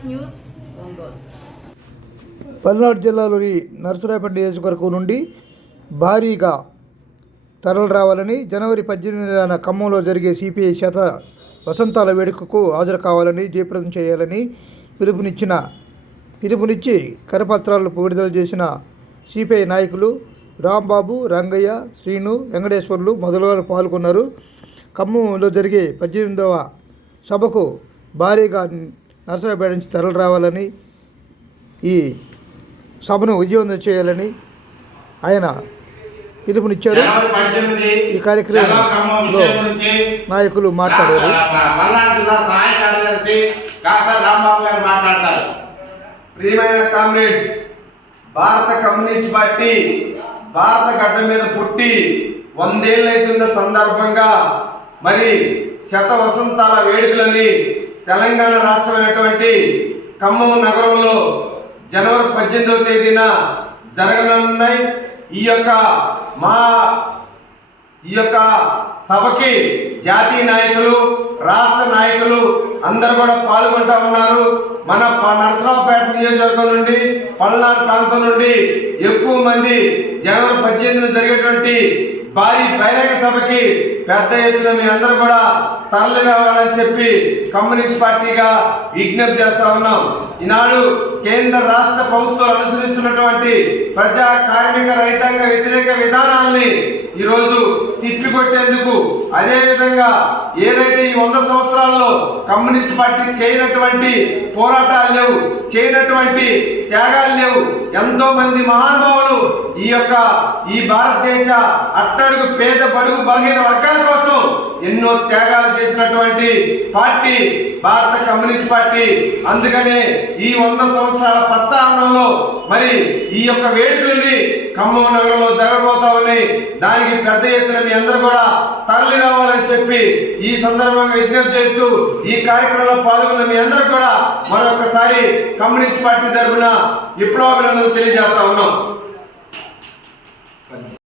Bharat news Ongole. Palnadu జిల్లాలోని నర్సరావుపేట నియోజకవర్గం నుండి భారీగా తరలి రావాలని, జనవరి 18న ఖమ్మంలో జరిగే సిపిఐ శత వసంతాల వేడుకకు హాజరు కావాలని, జయప్రదం చేయాలని పిలుపునిచ్చి కరపత్రాలు విడుదల చేసిన సిపిఐ నాయకులు రాంబాబు, రంగయ్య, శ్రీను, వెంకటేశ్వర్లు మొదలైన పాల్గొన్నారు. ఖమ్మంలో జరిగే 18వ సభకు భారీగా నర్సరావుపేట నుంచి తరలి రావాలని, ఈ సభను విజయవంతం చేయాలని ఆయన పిలుపునిచ్చారు. ఈ కార్యక్రమంలో నాయకులు మాట్లాడారు. ప్రియమైన కామ్రేడ్స్, భారత కమ్యూనిస్ట్ పార్టీ భారత గడ్డ మీద పుట్టి 100 ఏళ్ళు అవుతున్న సందర్భంగా మరి శత వసంతాల వేడుకలని తెలంగాణ రాష్ట్రమైనటువంటి ఖమ్మం నగరంలో జనవరి 18వ తేదీన జరగనున్నాయి. ఈ యొక్క సభకి జాతీయ నాయకులు, రాష్ట్ర నాయకులు అందరూ కూడా పాల్గొంటా ఉన్నారు. మన నర్సరావుపేట నియోజకవర్గం నుండి, పల్నాడు ప్రాంతం నుండి ఎక్కువ మంది జనవరి 18న జరిగేటువంటి భారీ బహిరంగ సభకి పెద్ద ఎత్తున మీ అందరూ కూడా తరలి రావాలని చెప్పి కమ్యూనిస్ట్ పార్టీగా విజ్ఞప్తి చేస్తా ఉన్నాం. ఈనాడు కేంద్ర రాష్ట్ర ప్రభుత్వాలు అనుసరిస్తున్నటువంటి ప్రజా కార్మిక రైతాంగ వ్యతిరేక విధానాల్ని ఈరోజు తిప్పికొట్టేందుకు, అదేవిధంగా ఏదైతే ఈ 100 సంవత్సరాల్లో కమ్యూనిస్ట్ పార్టీ చేయనటువంటి పోరాటాలు లేవు, చేయనటువంటి త్యాగాలు లేవు. ఎంతో మంది మహానుభావులు ఈ భారతదేశ అట్టడుగు పేద బడుగు బలహీన వర్గాల కోసం ఎన్నో త్యాగాలు చేసినటువంటి పార్టీ భారత కమ్యూనిస్ట్ పార్టీ. అందుకనే ఈ 100 సంవత్సరాల ప్రస్థానంలో మరి ఈ యొక్క వేడుకల్ని ఖమ్మం నగరంలో జరగబోతామని, దానికి పెద్ద ఎత్తున మీ అందరూ కూడా తరలి రావాలని చెప్పి ఈ సందర్భంగా విజ్ఞప్తి చేస్తూ ఈ కార్యక్రమంలో పాల్గొన్న మీ అందరూ కూడా మరొకసారి కమ్యూనిస్ట్ పార్టీ తరఫున విప్లవాభినందనలు తెలియజేస్తా ఉన్నాం.